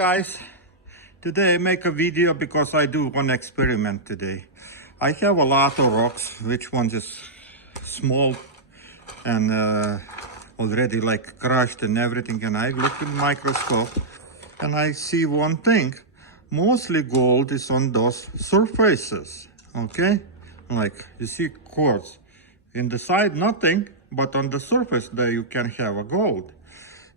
Guys, today I make a video because I do one experiment today. I have a lot of rocks, which one is small and already like crushed and everything, and I look in the microscope and I see one thing. Mostly gold is on those surfaces, okay? Like you see quartz. In the side nothing, but on the surface there you can have a gold.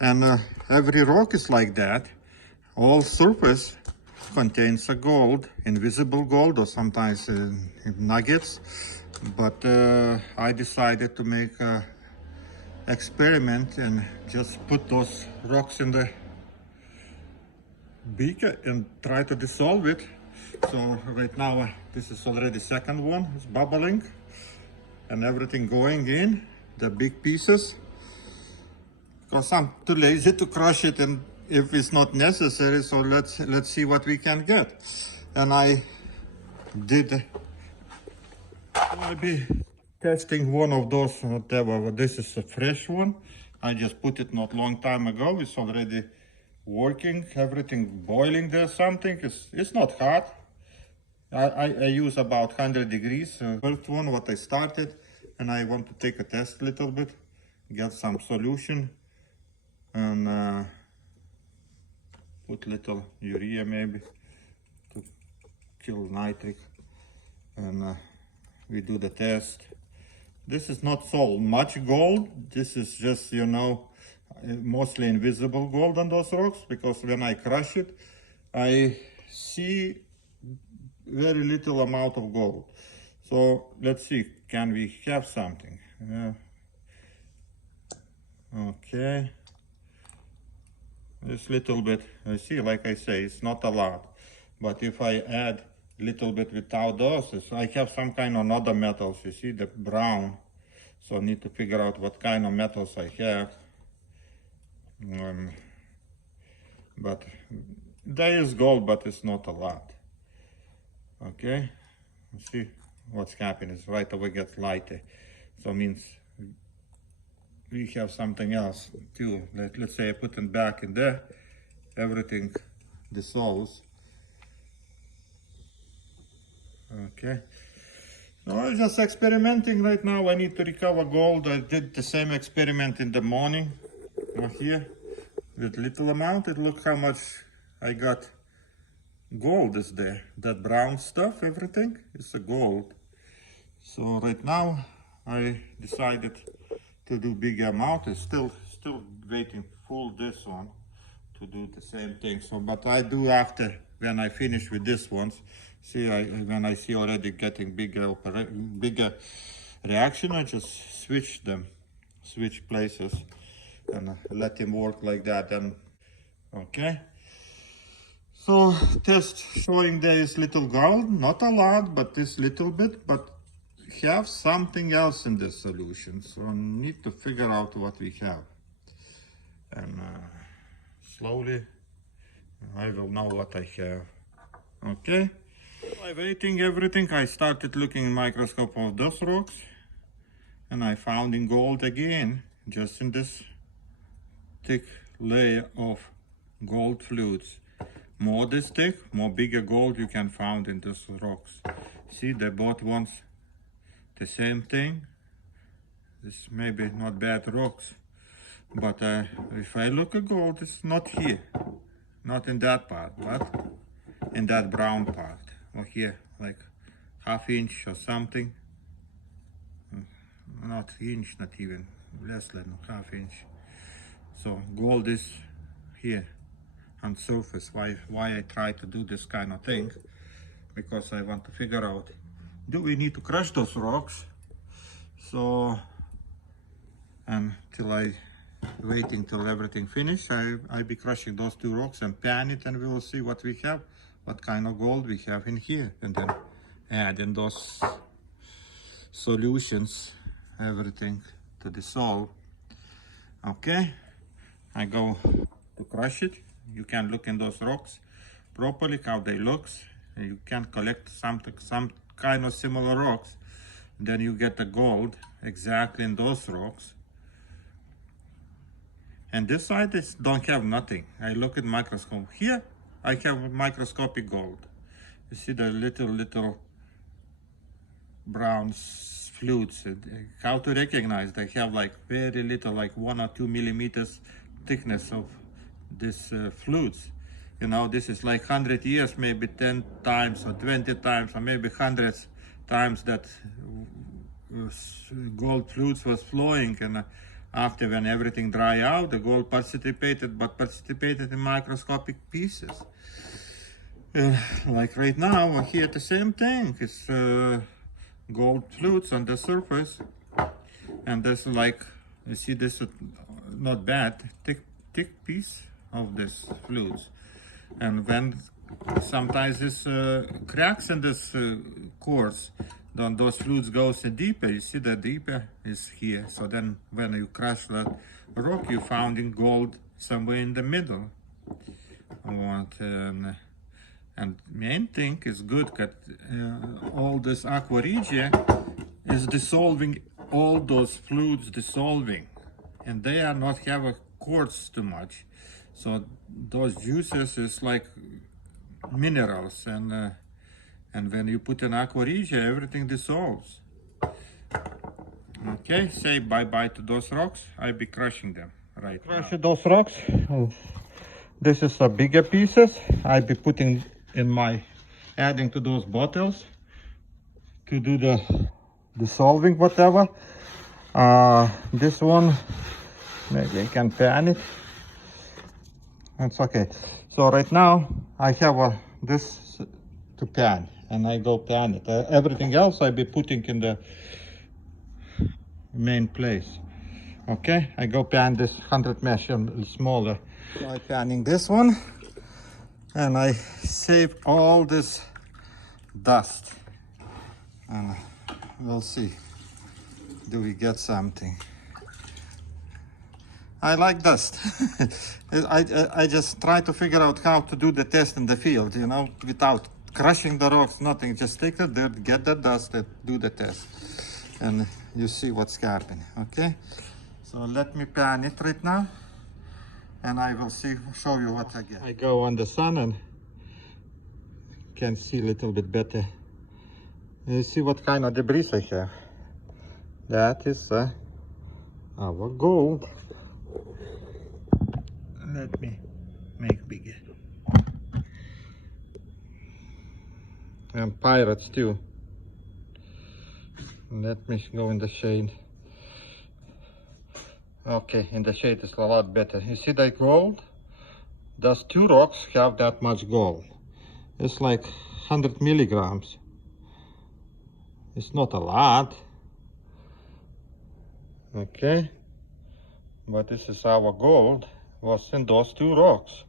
And every rock is like that. All surface contains a gold, invisible gold, or sometimes nuggets. But I decided to make a experiment and just put those rocks in the beaker and try to dissolve it. So right now this is already second one. It's bubbling and everything going in the big pieces, because I'm too lazy to crush it and if it's not necessary. So let's see what we can get. And I did maybe testing one of those, whatever. This is a fresh one. I just put it not long time ago. It's already working, everything boiling there. Something it's not hot. I use about 100 degrees. First one what I started, and I want to take a test a little bit, get some solution and put little urea maybe to kill nitric, and we do the test. This is not so much gold. This is just, you know, mostly invisible gold on those rocks, because when I crush it, I see very little amount of gold. So let's see, can we have something? Okay. This little bit, I see, like I say, it's not a lot. But if I add a little bit without those, I have some kind of other metals, you see, the brown. So I need to figure out what kind of metals I have. But there is gold, but it's not a lot. Okay, see what's happening. It's right away gets lighter. So it means we have something else too. Let's say I put it back in there, everything dissolves. Okay, so I'm just experimenting right now. I need to recover gold. I did the same experiment in the morning here with little amount. And look how much I got. Gold is there. That brown stuff, everything is a gold. So right now I decided to do bigger amount. It's still waiting full this one to do the same thing. So but I do after, when I finish with this ones. See, when I see already getting bigger reaction, I just switch them, switch places and let him work like that. And okay, so test showing there is little gold, not a lot, but this little bit, but have something else in the solution. So I need to figure out what we have. And slowly I will know what I have. Okay. By waiting everything, I started looking in microscope of those rocks, and I found in gold again, just in this thick layer of gold fluids. More this thick, more bigger gold you can find in these rocks. See, they both ones the same thing. This maybe not bad rocks, but if I look at gold, it's not here, not in that part, but in that brown part, or here, like half inch or something. Not inch, not even, less than half inch. So gold is here on surface. Why I try to do this kind of thing, because I want to figure out, do we need to crush those rocks? So until I waiting till everything finish, I be crushing those two rocks and pan it, and we will see what we have, what kind of gold we have in here, and then add in those solutions everything to dissolve. Okay, I go to crush it. You can look in those rocks properly how they looks. You can collect some kind of similar rocks, then you get the gold exactly in those rocks. And this side is don't have nothing. I look at microscope. Here I have microscopic gold. You see the little brown flutes. How to recognize? They have like very little, like 1 or 2 millimeters thickness of this flutes. You know, this is like 100 years, maybe 10 times or 20 times or maybe hundreds times that gold flutes was flowing, and after, when everything dry out, the gold participated, but participated in microscopic pieces. Like right now, here the same thing. It's gold flutes on the surface, and there's like, you see this not bad thick piece of this flutes. And when sometimes this cracks in this quartz, then those flutes goes deeper. You see the deeper is here. So then when you crush that rock, you found in gold somewhere in the middle. And main thing is good that all this aqua regia is dissolving, all those fluids dissolving, and they are not have a quartz too much. So those juices is like minerals, and when you put an aqua regia, everything dissolves. Okay, say bye-bye to those rocks. I'll be crushing them right now. Crush those rocks. Oh. This is a bigger pieces. I'll be putting in my, adding to those bottles to do the dissolving whatever. This one, maybe I can pan it. That's okay. So right now I have this to pan, and I go pan it. Everything else I'll be putting in the main place. Okay, I go pan this 100 mesh and smaller. So I'm panning this one, and I save all this dust, and we'll see, do we get something. I like dust. I just try to figure out how to do the test in the field, you know, without crushing the rocks, nothing. Just take the dirt, get the dust, and do the test, and you see what's happening. Okay, so let me pan it right now, and I will show you what I get. I go on the sun and can see a little bit better. You see what kind of debris I have. That is our gold. Let me make bigger. And pirates too. Let me go in the shade. Okay, in the shade is a lot better. You see that gold? Those two rocks have that much gold. It's like 100 milligrams. It's not a lot. Okay, but this is our gold. Was in those two rocks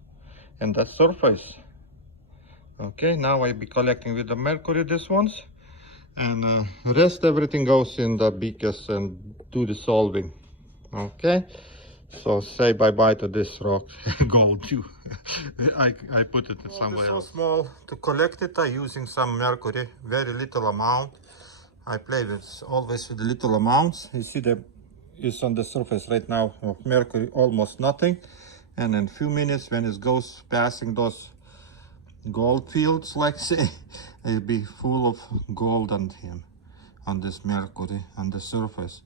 and that surface. Okay, now I'll be collecting with the mercury these ones, and rest everything goes in the beakers and do dissolving. Okay, so say bye-bye to this rock. Gold too. I put it somewhere else. So small to collect it, I'm using some mercury, very little amount. I play with always with the little amounts. You see the is on the surface right now of mercury, almost nothing. And in a few minutes, when it goes passing those gold fields, like say, it'll be full of gold on him, on this mercury on the surface.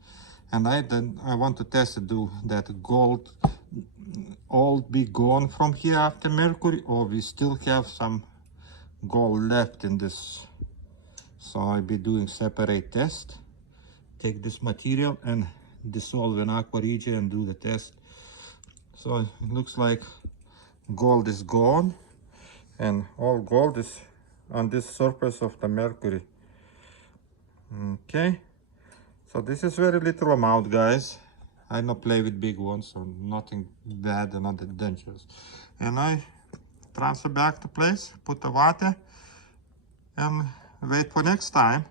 And I want to test it, do that gold all be gone from here after mercury, or we still have some gold left in this. So I'll be doing separate test. Take this material and dissolve in aqua regia and do the test. So it looks like gold is gone, and all gold is on this surface of the mercury. Okay, so this is very little amount, guys. I don't play with big ones, so nothing bad and not dangerous. And I transfer back to place, put the water, and wait for next time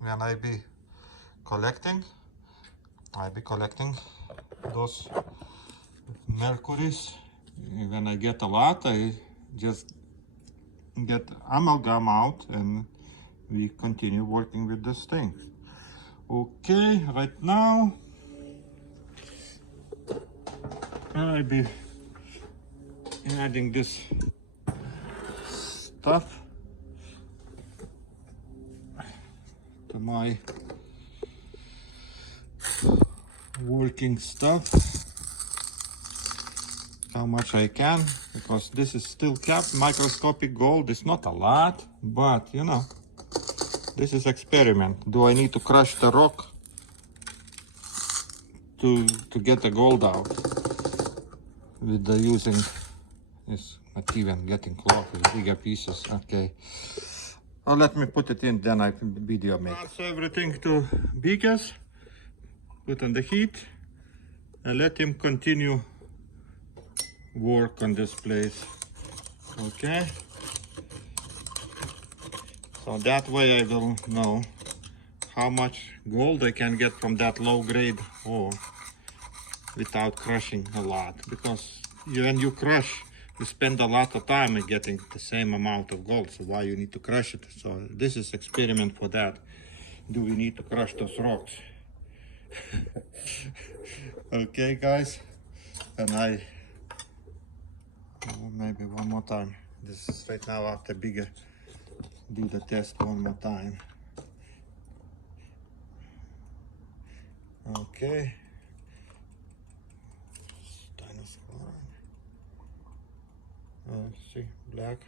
when I be collecting. I'll be collecting those mercuries. When I get a lot, I just get amalgam out and we continue working with this thing. Okay, right now I'll be adding this stuff to my working stuff. How much I can, because this is still capped. Microscopic gold is not a lot, but you know, this is experiment. Do I need to crush the rock to get the gold out with the using is not even getting close with bigger pieces? Okay, well, let me put it in, then I can video make. Transfer everything to Bikas, put on the heat, and let him continue work on this place. Okay, so that way I will know how much gold I can get from that low grade ore without crushing a lot, because when you crush, you spend a lot of time in getting the same amount of gold, so why you need to crush it? So this is experiment for that. Do we need to crush those rocks? Okay guys, and I maybe one more time. This is right now after bigger. Do the test one more time. Okay. See, black,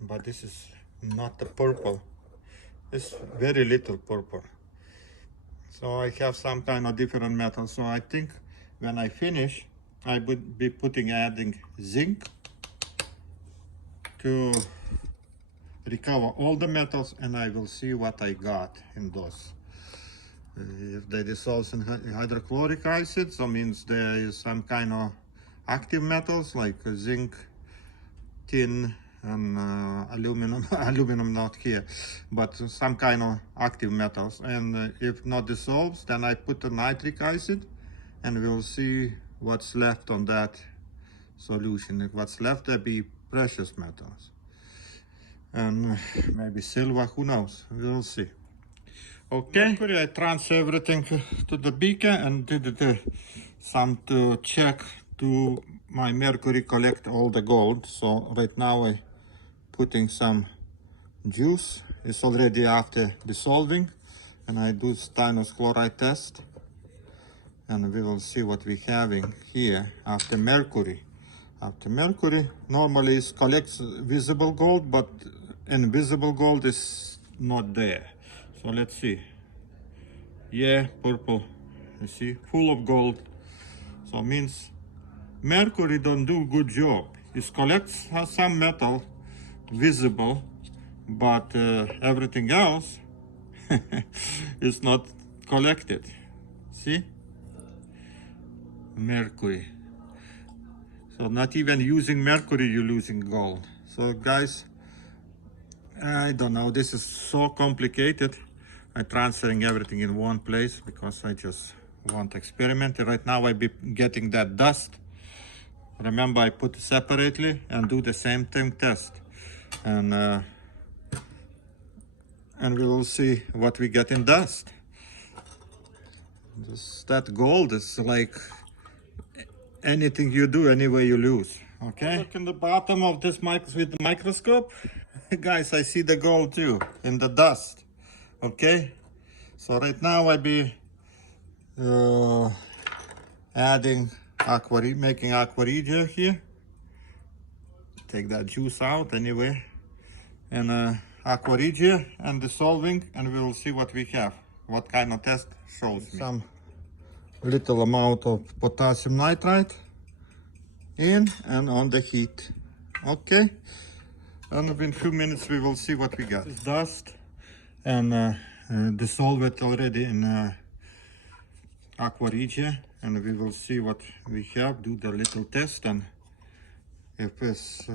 but this is not the purple. It's very little purple. So I have some kind of different metal. So I think when I finish, I would be adding zinc to recover all the metals, and I will see what I got in those. If they dissolve in hydrochloric acid, so means there is some kind of active metals like zinc, tin, and aluminum. Aluminum not here, but some kind of active metals. And if not dissolves, then I put the nitric acid, and we'll see what's left on that solution. If what's left, there be precious metals and maybe silver, who knows, we'll see. Okay, I transfer everything to the beaker and did some to check to my mercury collect all the gold. So right now I putting some juice. It's already after dissolving, and I do stannous chloride test, and we will see what we having here after mercury. After mercury normally it collects visible gold, but invisible gold is not there. So let's see. Yeah, purple, you see, full of gold. So means mercury don't do good job. It collects some metal visible, but everything else is not collected. See, mercury. So not even using mercury, you're losing gold. So guys, I don't know, this is so complicated. I'm transferring everything in one place because I just want to experiment. Right now I be getting that dust. Remember, I put it separately and do the same thing test. And we will see what we get in dust. That gold is like anything you do, anyway you lose. Okay, look in the bottom of this with the microscope. Guys, I see the gold too in the dust. Okay, so right now I be adding making aqua regia here. Take that juice out anyway, and aqua regia and dissolving, and we will see what we have, what kind of test shows me. Some little amount of potassium nitrate in and on the heat. Okay, and within 2 minutes we will see what we got. This is dust, and dissolve it already in aqua regia, and we will see what we have. Do the little test, and if it's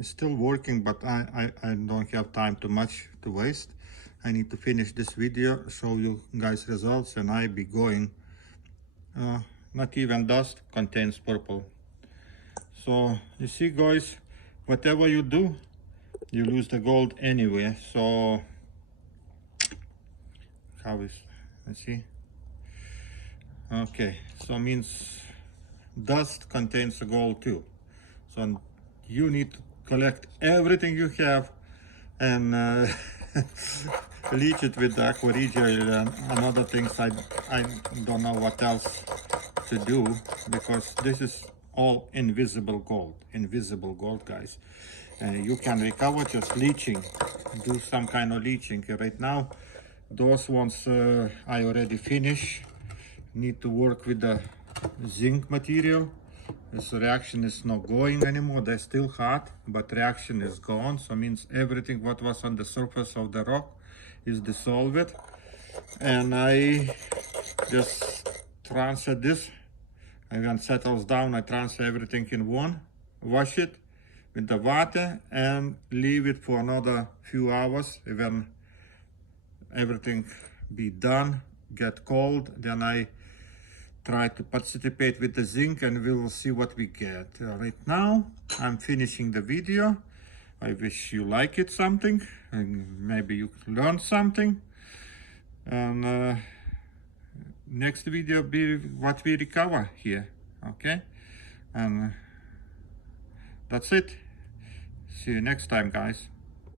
still working, but I don't have time too much to waste. I need to finish this video, show you guys results, and I be going. Not even dust contains purple. So you see guys, whatever you do, you lose the gold anyway. So how is, let's see. Okay, so means dust contains gold too. So you need to collect everything you have and leach it with the aqua regia and other things. I don't know what else to do, because this is all invisible gold, guys. And you can recover just leaching, do some kind of leaching. Right now those ones I already finished. Need to work with the zinc material. This reaction is not going anymore. They're still hot, but reaction is gone. So means everything what was on the surface of the rock is dissolved. And I just transfer this. And when it settles down, I transfer everything in one, wash it with the water and leave it for another few hours. When everything be done, get cold, then I try to participate with the zinc and we will see what we get. Right now I'm finishing the video. I wish you like it something and maybe you learn something. And next video be what we recover here. Okay, and that's it. See you next time, guys.